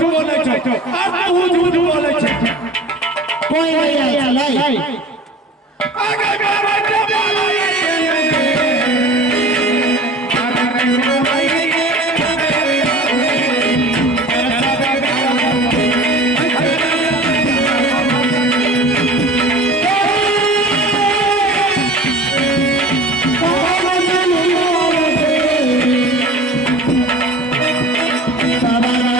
झूठ बोले छो अब तू झूठ बोले छो कोई नहीं लाई आगे बाबा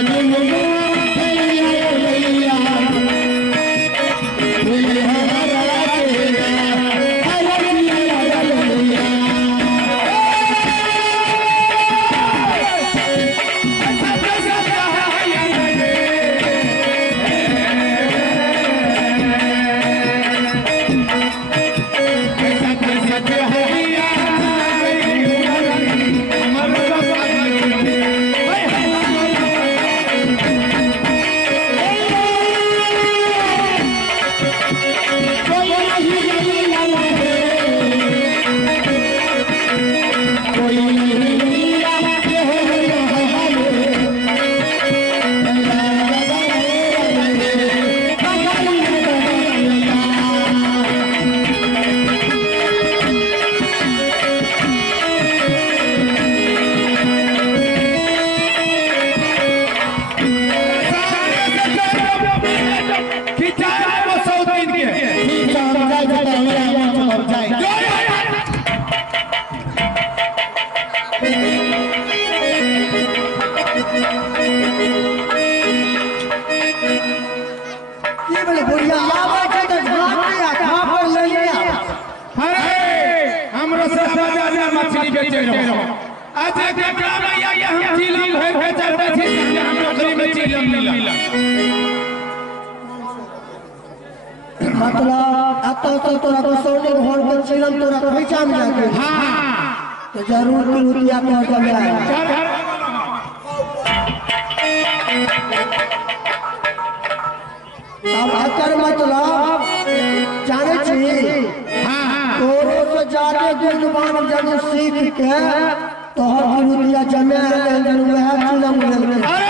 मतलब अब तो तोरा को सोने घर पर चिलम तोरा पहचान जाके हां तो जरूर रुपया को चले अब अकर मतलब जाने छी हां तोरो से ज्यादा गुणवान जन सीख के तोहर रुपया जमे जन वह चिलम ले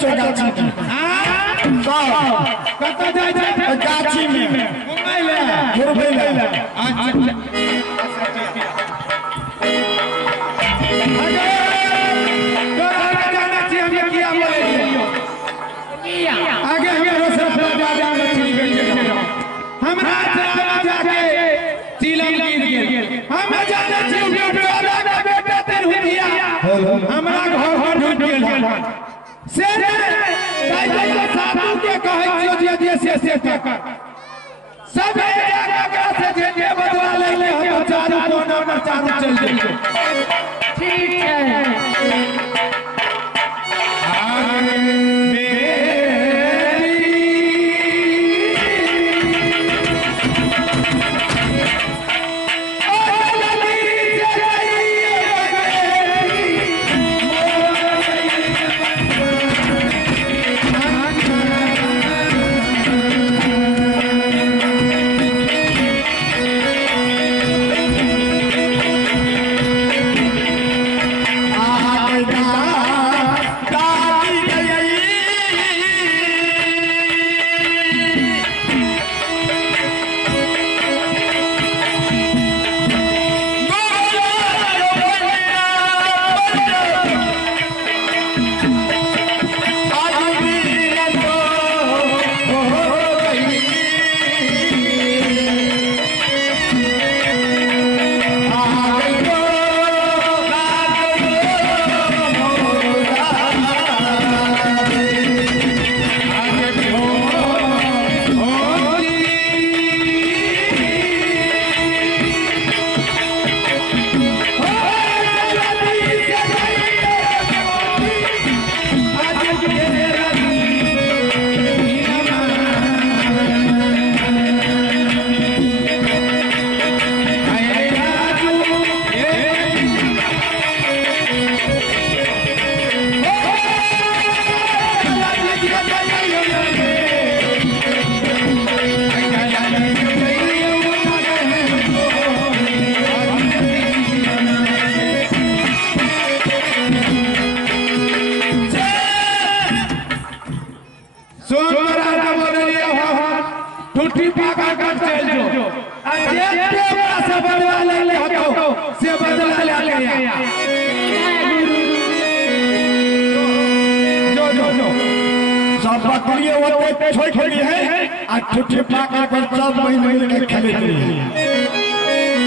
छो गाछी में सब कत जाय छै गाछी में घुमै ले अच्छा आगे हमरो से ज्यादा मछली बेच हमरा जाके तिलम गिर गेल हम जाने छी बेटा ना बेटा तेर हुदिया हमरा घर ढूंढ गेल से दाई साधु के कहै छियो जे से कर सब जगह से जे बदला ले हम चारू कोना में चारू चल जाइए ठीक है ठुठी पाका कर चल जो जेते से बदला ले हतो से बदला ले आ जो सब बकरियों होते छोड़ खेली है आ ठुठी पाका कर सब मिल के खेले है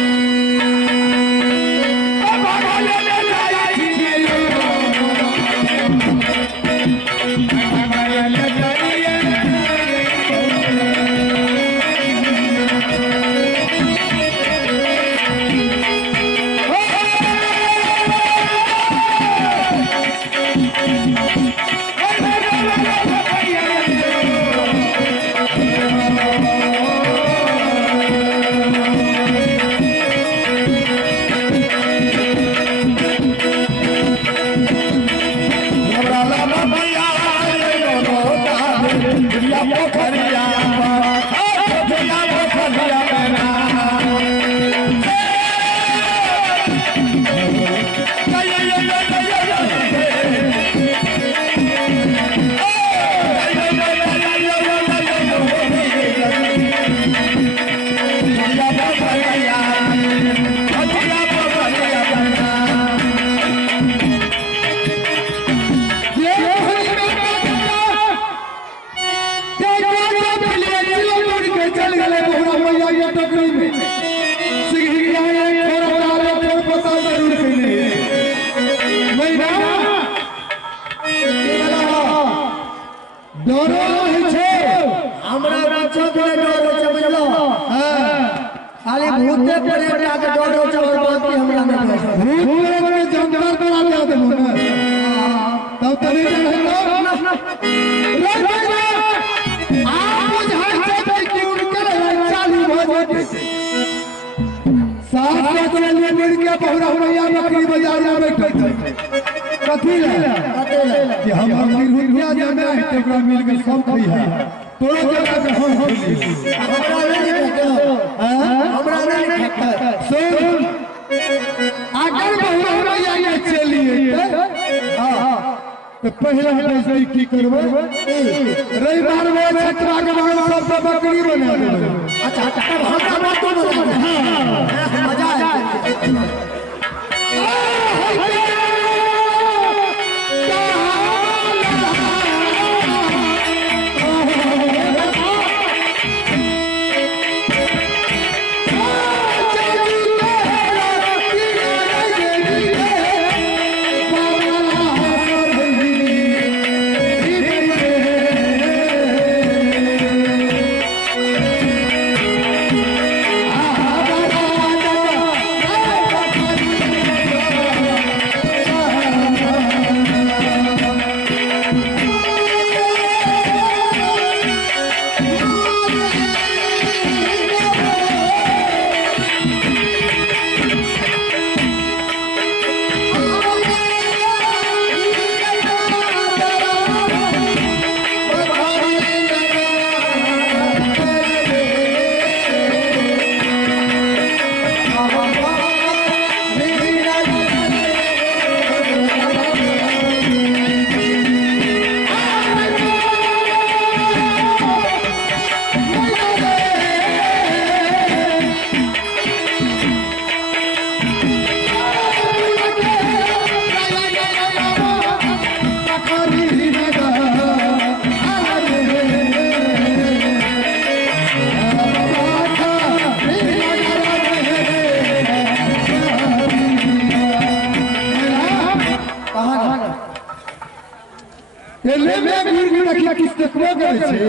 भूते पड़े के डर हो चल बात हमरा में भूले में जंगल बना दे दे तब तभी आप बुझाई से कि उनके चालू हो जाए साथ के लिए मिल के बहुरा भैया बकरी बाजार में बैठे थे कथी ले कि हम रुपया देना है तकरा मिल के सब खई है तोरा जगह पे हम हमरा नहीं खाता सुन अगर बहुरा भैया ये चलिए हां तो पहला बेइज्जती की करबो रही बार वो छतरा के बाहर सब बकरी बना देबो अच्छा तब हमरा बात तो बता हां मजा आए ले में गुरगुर रखी किस देखबो करे छे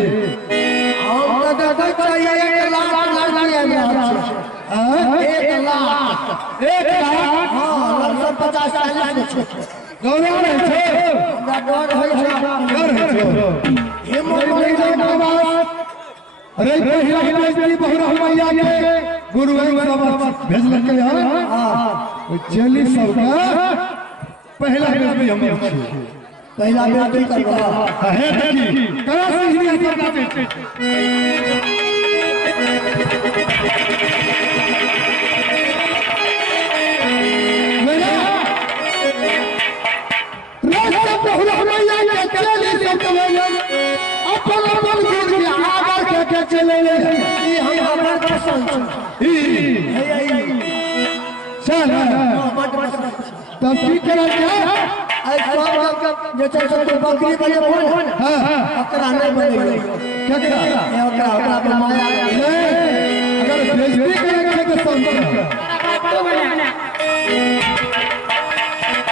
हम तो दादा चाहिए 1 लाख लड़की है मेरा 1 लाख 1 लाख हां 50 40 गौरव है छे हमरा डर होय छै डर है छे हे मोबाइल के बात अरे पहिला बेइज्जती बहुरा मैया के गुरु सब भेजल के हां चली सबका पहला बेइज्जती हम छी पहला बेइज्जती करवा है देखी करा सही असर का मेरा रास्ता बहुरा मैया के चली सब अपन अपन गुरु के आगर के चले ई हम हमर पसंद चल तब की करल जाए आई सब जे तो बकरी बने बोल हां ओकरा नहीं बने क्या करा ए ओकरा पे माया अगर बेइज्जती करेंगे तो समझ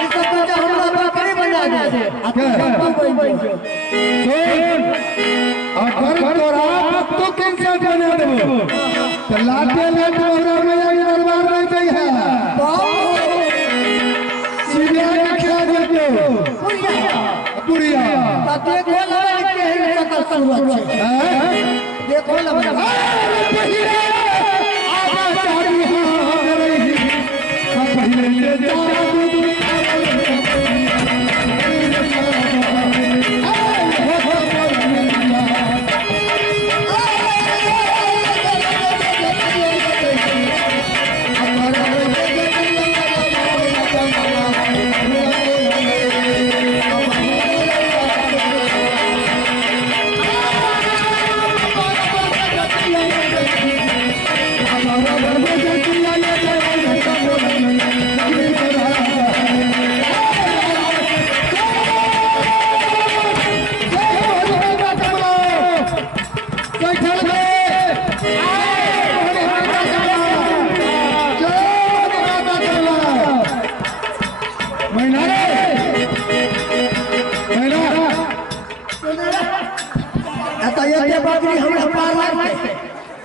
इस सब का हमरा बकरी बना दे सुन अगर तोरा तो कैसे बना देबो तो लाटे लाटे हमरा मैया के दरबार में जाई है चिड़िया के खा देतो पुरिया देखो लगे के सकल शुरुआत है देखो लगे पहिले आवा चारी हां रही पहिले जादू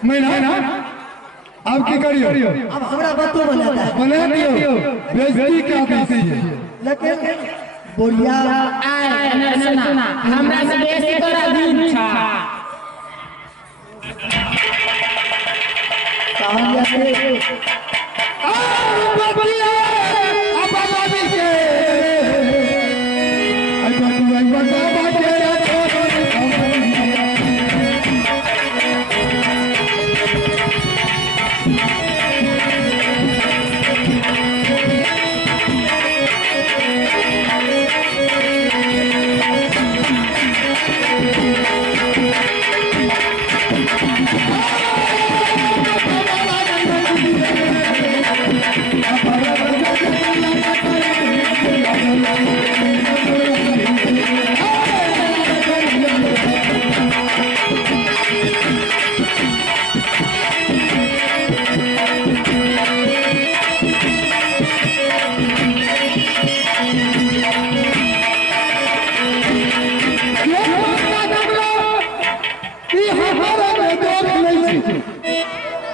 महीना अब की करियो अब हमरा बतो बनाता है बना दियो बेइज्जती क्या कैसी है लेकिन बोलिया आए सुना हमरा से बेसी तोरा दूध छा कहां से आ बबलिया अब बाबी के अच्छा तू आई बता बाटे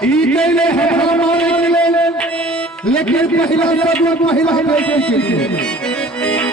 ई कैले हमरा मारे के ले लेकिन पहिला सब महिला कैसे के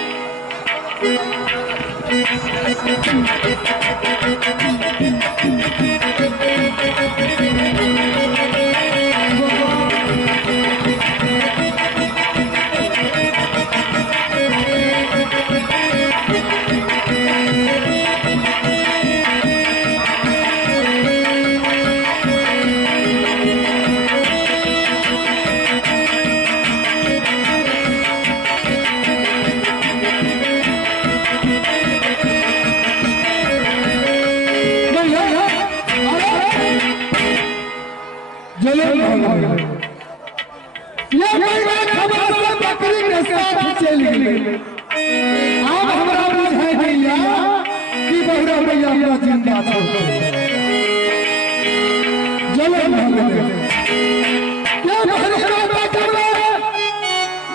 बकरी के साथ चल गई। अब हमरा बुझाई दिया कि बहुरा भैया हमरा जिंदा छोड़ जले क्या भरोसा बकरा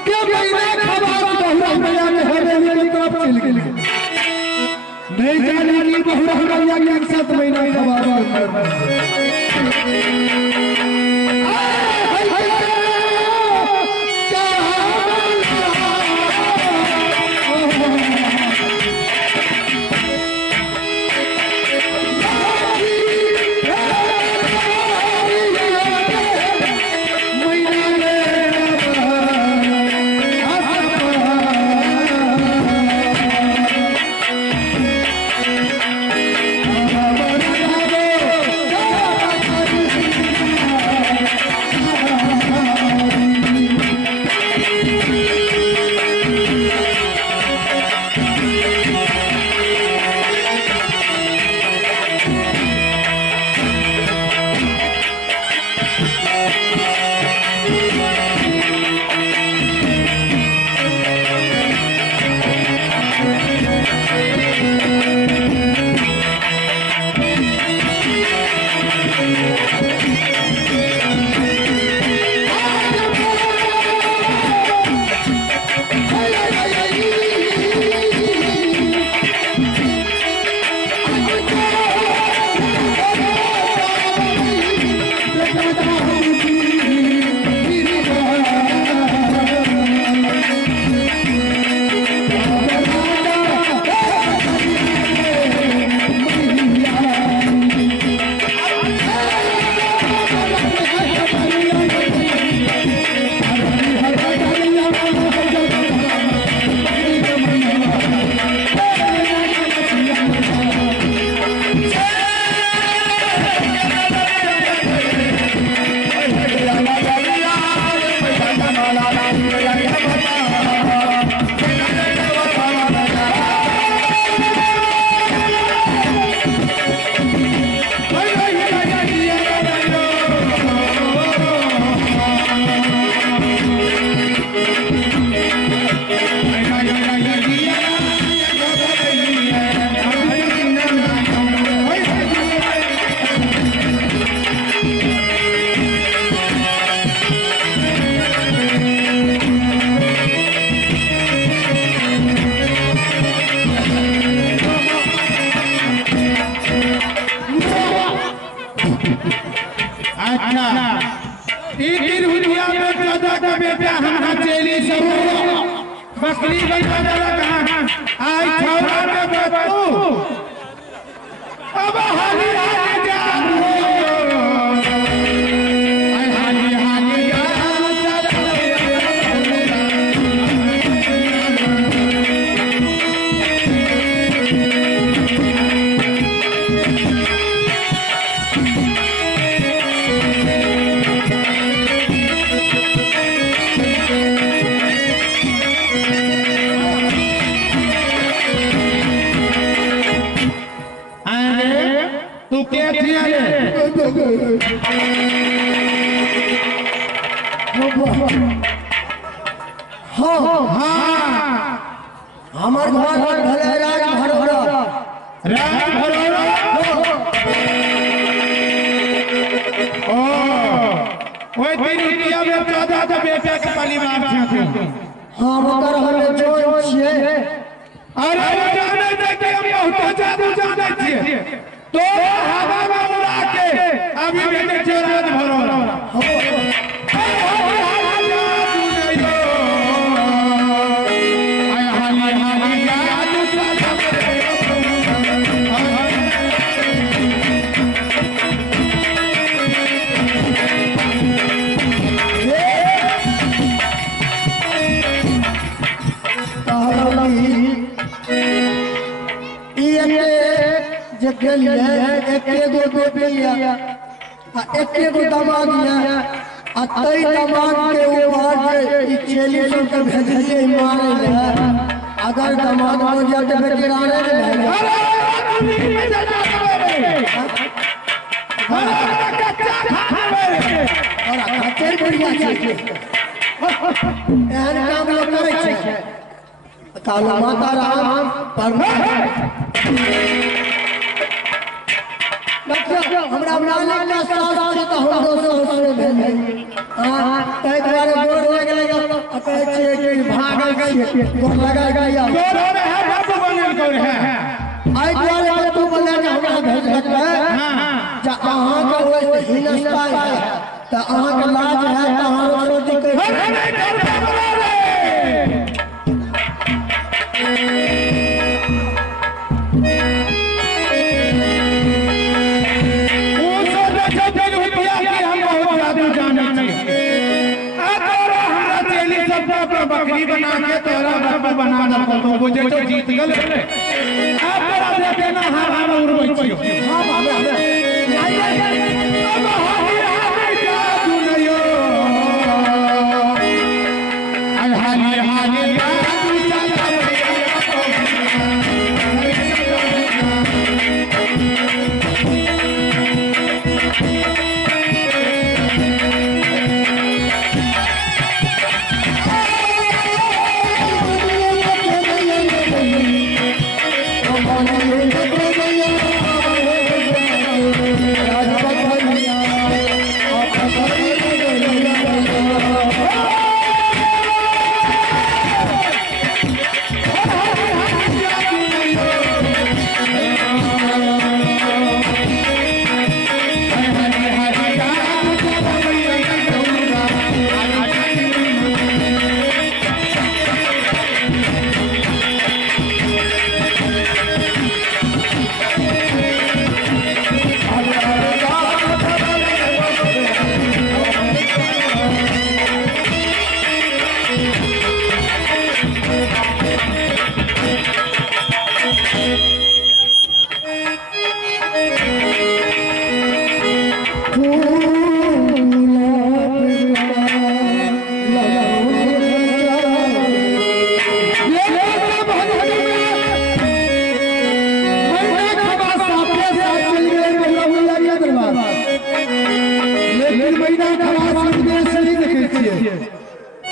क्या भैया खबर बहुरा भैया के हवेली की तरफ चल गई। नहीं जाने की बहुरा भैया के 7 महीना खबर बकरी बनवा कहाँ आई छौरा में बतू अब हाली हाली जा आई हाली हाली जा तू क्या थिया रे हाँ हां हमार घर भले राज भरोरा ओ ओए दिन रुपया में 14 का बेटा के परिवार छे हाँ मकर हमें जो छिए अरे वो जाने दे के हम बहुत जादू जाने छिए तो हवा में उड़ा के अभी बेटे राज भरोरा जगह एक एगो बेटिया एक एगो दामाद है अतई दामाद के ऊपर ई चेली सब के भेजलिए मारे है अगर दामाद हो जाए तो बेटी राणे रे और कच्चे बढ़िया छै एहन काम लोग करे छै काला माता राम हमरा मालिक का साथ से तो हमरो साथ भेल हां तै द्वारा गोर लगे कहै छै कि भागल गई गोर लगा गया गोर है बाप बनल गोर है आई द्वारा तू बोले जे हमरा भेज है हां जा अहां के ओइ हिनस्ता है त अहां के लाज है त अहां सोच के बकरी बना के तोरा बाप बना दे तो बुझे तो जीत गेल अब तोरा दे देना हार हार उड़बै छियो हां बाबा अब हारी हारी जा दुनियो आई हारी हारी जा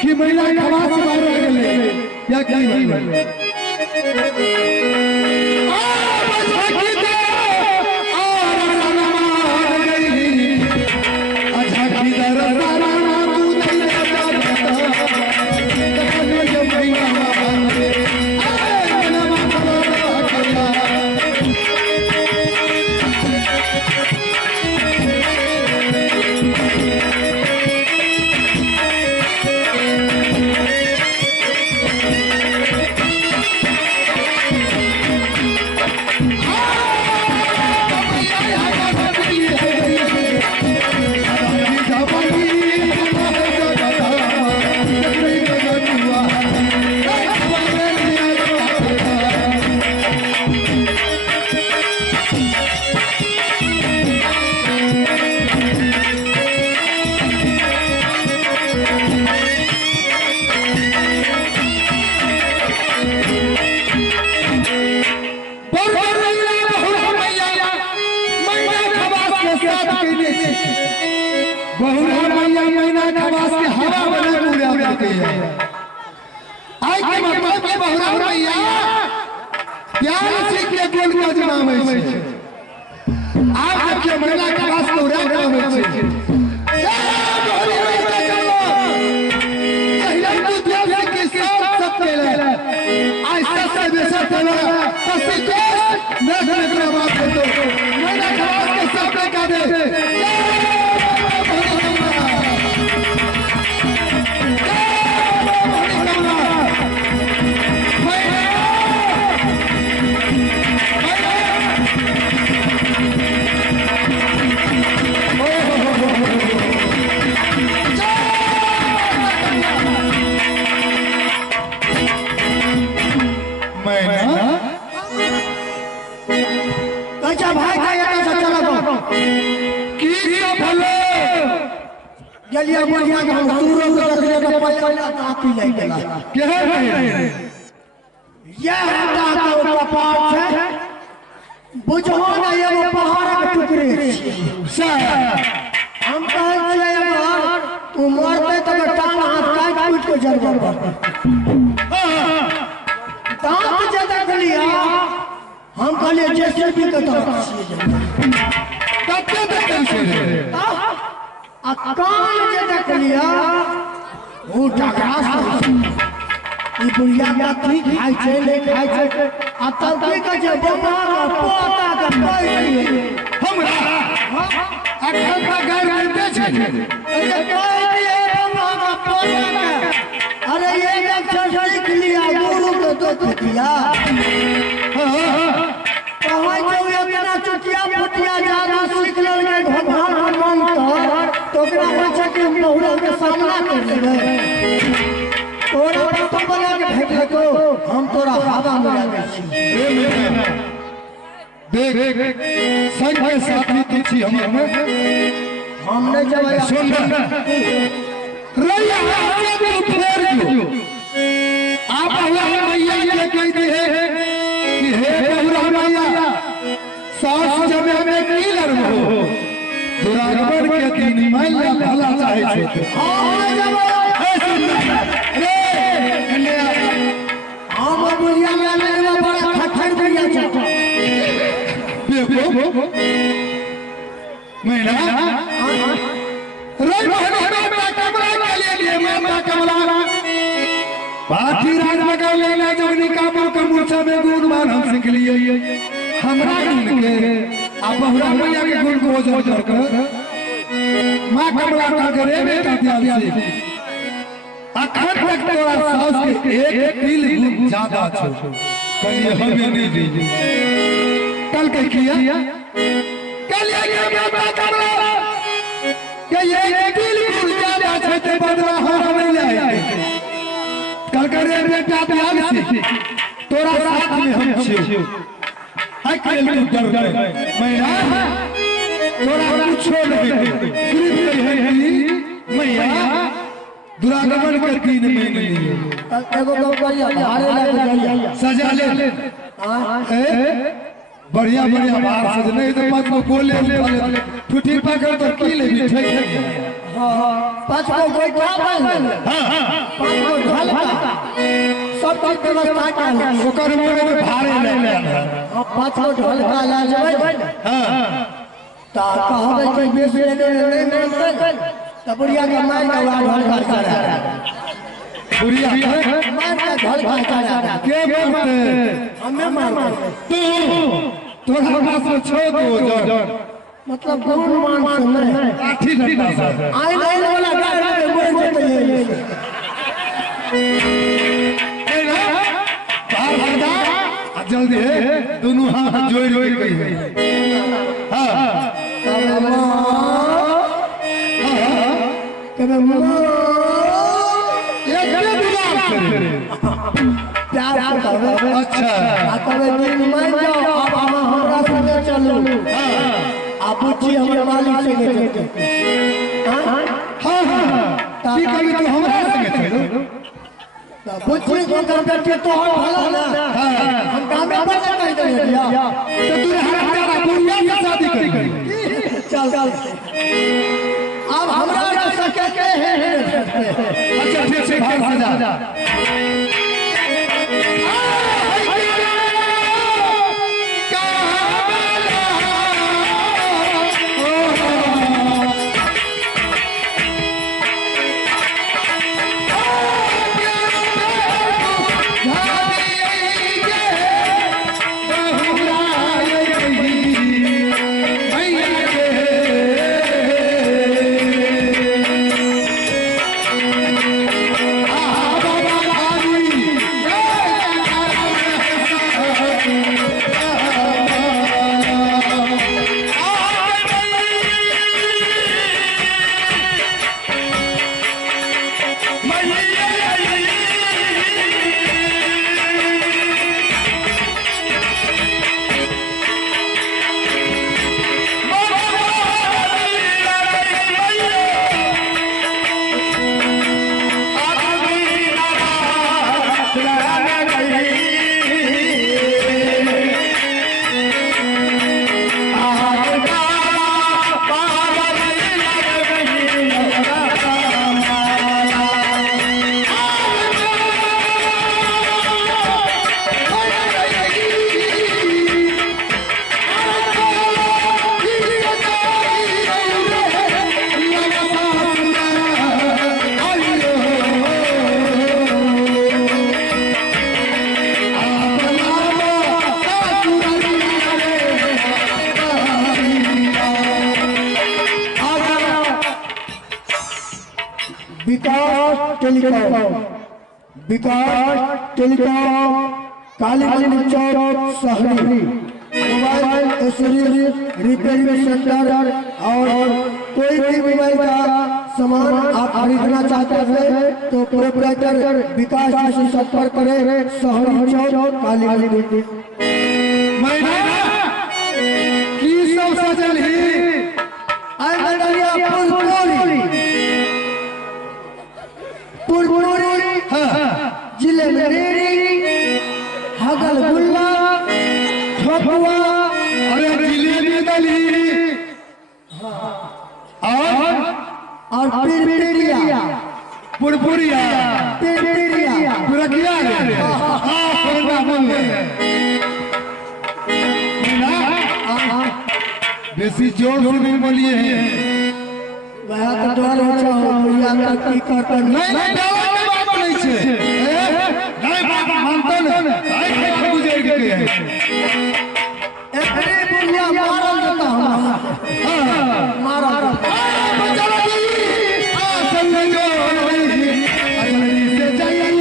कि महिला खवास मार गेले या की भेलै आ बझकी दे और सनमान गई अझकी दर सारा तू नहीं जाता तखन जो महिला मारे आ नमा खला बहुरा मैया मैना खवास के हवा बना पूरा उड़ाते हैं आई के मतलब के बहुरा मैया प्यार से के गोल का नाम है आप जब के मैना खवास को उड़ा नाम है चलिए बढ़िया हम सूरो को रखने का पहला काफी ले गेला के है ये हटा तो कपाट है बुझो ना ये वो पहाड़ के टुकड़े हम कहै छियै यार तू मरते तक टांग हाथ काट पीट के जरबा दांत जे देख लिया हम कहलिए जेसीबी के दांत कते देख से आ कान जे देख लिया वो टकरा ई बुढ़िया का ठीक खाइ छै ले खाइ छै आ तलकी के जे बमार पोता के पैर हमरा अखन का गाय रहते छै अरे कह दिए बमार का पोता के अरे ये जब सीख लिया गुरु के तो दिया कहै छै अपना चुटिया पुटिया जाना सीख लेले भगवान मंत्र तो ओकरा होइ छै कि बहुरा के सामना कर लेबै तोरा तो बना के फेंक लेतो हम तोरा हवा में डाल छी देख संग के साथी तू छी हम नहीं जब सुन रैया आके तू फेर दियो आप अल्लाह मैया ये कह दे कि हे बहुरा मैया सास जमे में की लड़बो दुरागमन के दिन मैया भला चाहे छै हां जब रे हम बुढ़िया में बड़ा खट्टर बुढ़िया छै देखो मैना रैया कमरा के लिए मैं कमरा बाती राज लगा लेना जब निकामों का मूर्छा में गुण मान हम सीख लिए हमरा गुण के आप बहुरा मैया के गुण को जोड़ कर मां कमला का करे बेटा ध्यान से अखन तक तोरा सास के एक तिल गुण ज्यादा छो कहीं हमें नहीं दी कल के किया कल ये बेटा कमला के ये तिल गुण ज्यादा छे ते बदला हम नहीं आए कल करे बेटा ध्यान से तोरा साथ में हम छियो आई के डर मैया तोरा कुछो नहीं सिर्फ है मैया दुरागमन के दिन में लिए एगो गौरिया भारे लग जाइए सजा ले बढ़िया बढ़िया बाहर सज नहीं तो पांच को गोले ठुठी पकड़ तो की ले भी ठीक हां पांच को गोइठा बन हां पांच को ढलका सब कुछ व्यवस्था कर ओकर में भारे ले पांच को ढलका ला जेबै हां ता कहबै कि बेसी नहीं तो बुढ़िया के मार के ढलका चढ़ा बुढ़िया मार के ढलका चढ़ा के मारते हमें मार तू तोरा पास में छो दो मतलब गुण मान सुन लाठी डंडा से आई नहीं वाला गाड़ी के बोल देते ए ना बाहर हटा जल्दी है दोनों हाथ जोड़ जोड़ गई हां कबे एक दुलार करे प्यार करबे अच्छा कबे दिन मान जाओ अब हमरा संगे चलू आप बुच्ची हमर मालिक से के हां हां की कभी तू हमरा संगे चलो बुच्ची को करके तो भला ना हम काम में बजा कर दे दिया तो तू हमारा तेरा बुढ़िया से शादी करी चल अब हमरा ना सके के है अच्छा ठीक से घर सजा बाबा टेलीकॉम, विकास टेलीकॉम, काली मंदिर चौक शहरी, मोबाइल एसेसरीज रिपेयरिंग सेंटर। और कोई भी मोबाइल का सामान आप खरीदना चाहते हैं तो प्रोपराइटर विकास जी से संपर्क करें, शहरी चौक काली मंदिर। की सब सजल ही पुरपुरी जिले में हगलगुल्ला ठकुआ अरे जिलेबी दली और पिरपिरिया पुरपुरिया पिरपिरिया पुरकिया रे कोना बोल बेसी जोर से नहीं बोलिए वह तो डर हो भैया का की करता नहीं नहीं बात नहीं छे नहीं बात मानतो न आई गुजर के है अरे बुढ़िया मारल देता हमरा मारल चलो जी आ चल जो अजली से चाहिए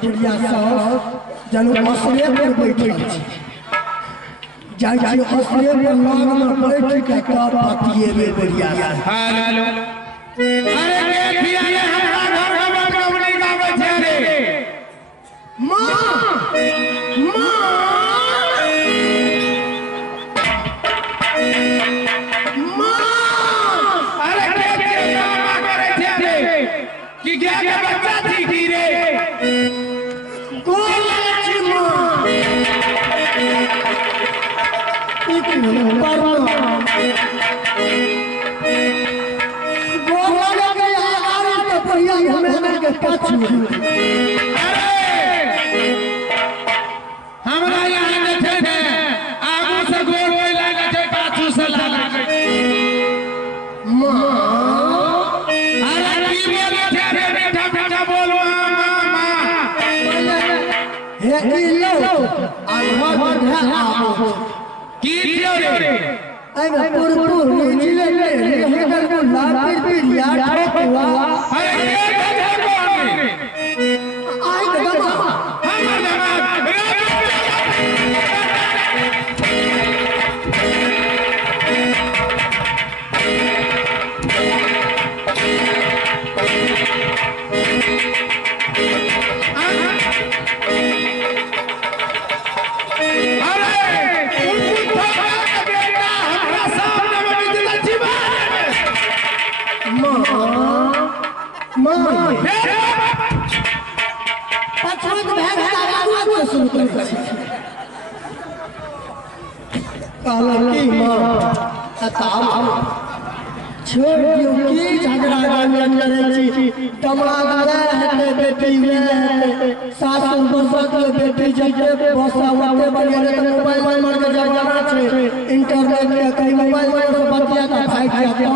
चिड़िया सब जनु असरे पर बैठल छी जाई छी असले पल्लाव में बैठ के का पातिए में बढ़िया हेलो अरे के पिया ने हमरा घर में गवनी गावे छे रे मां अरे के मामा करे छे रे कि के बच्चा थी की रे गोलाची मां एक नंबर गोला के आगे तो पहिया हमें के पाछू हमरा यहाँ देखे थे आगू से गोल होई लागे छे पाछू से लागे मां अरे की बोले छे रे बेटा बेटा बोलो मामा हे ई लो आवाज है आओ की दियो रे अरे पुरपुर नीचे ले हेकर को लापीर पीर यार ठोकवा अरे के घर को आगे आई गमा हमर जमात छोड़ दियो की झगड़ा गान करे छी दमाद रहते बेटी में सासु बसत बेटी जके बसा वाते बढ़िया रे मोबाइल में जमाना छे इंटरनेट के कई मोबाइल में से बतिया का भाई जाते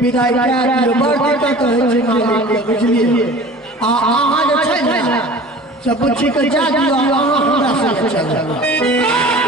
विदाई क्या दियो बड़ का कहे छी मामा के बुझलिए आहा जे छै ने सब पूछी के जा दियो आहा हमरा साथ चल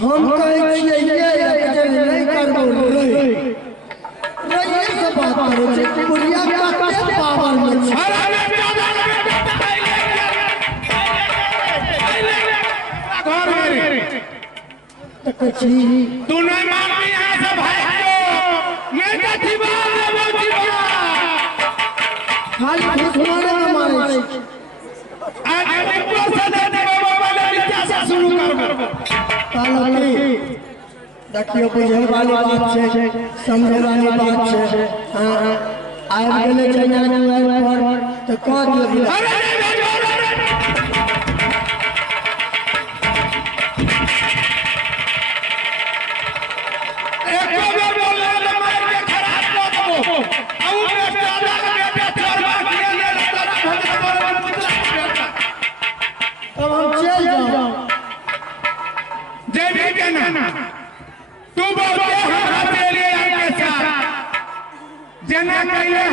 हम कहे छिए ये नहीं करबो रे से बात करे छै बुढ़िया का पावर में छै तक छी तू नहीं मानती यहाँ से भाई मैं तो जीवा खाली दुश्मन में मारे आज एक से दे मोबाइल इतिहास शुरू करबो कालकी देखियो बुझे वाली बात छै समझे वाली बात छै आब गेले छै ना पर तो कह दियो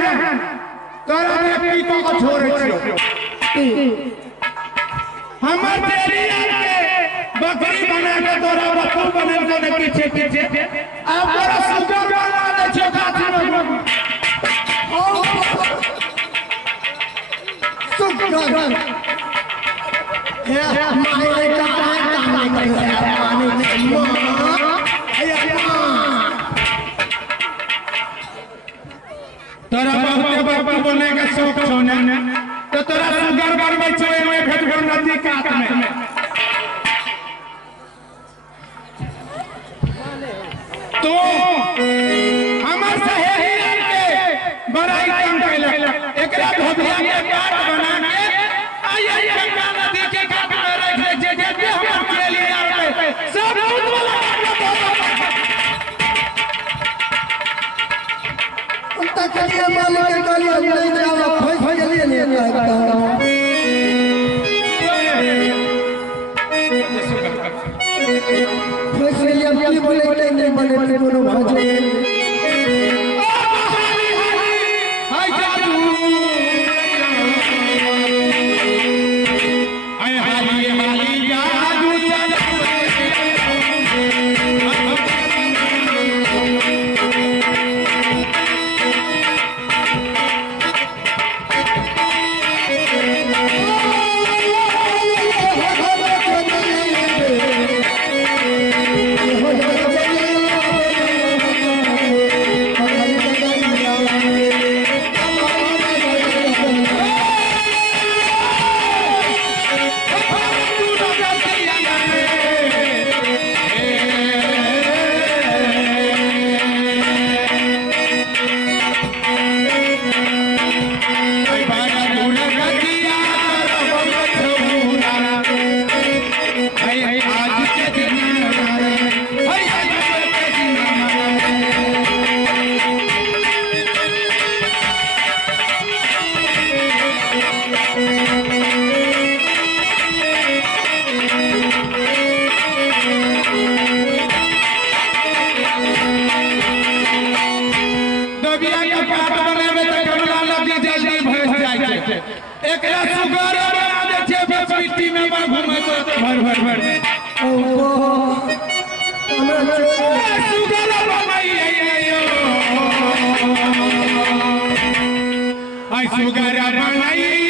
हैं तोरा व्यक्ति को छोड़े छियो हमर तेरी के बकरी बना के तोरा बकू बने के पीछे पीछे अब तोरा सुगर बना दे छो गाछी में सुगर ये माय का काम नहीं कर माने तोरा बहुते बकू बने के शौक छोने तो तोरा सुगर बनबै छो में भेटगर नदी कात में तो हमर सहेली के बड़ाई काम कैला एकरा धोबिया के काट बना के आये गंगा नदी के काट में रख जे जे हमर सहेली यार पे सब दूध वाला उनका कलिया मालिक के कलिया नहीं जावा फंस गेलिए ने फंस गेलिए अब की बोले नहीं बने कोनो भाजे हाय जादू हाय हाय हाय जादू एकरा सुगर बना दे छे बस मिट्टी में घूमे तो भर भर भर हमरा सुगर बनाई आई सुगर बनाई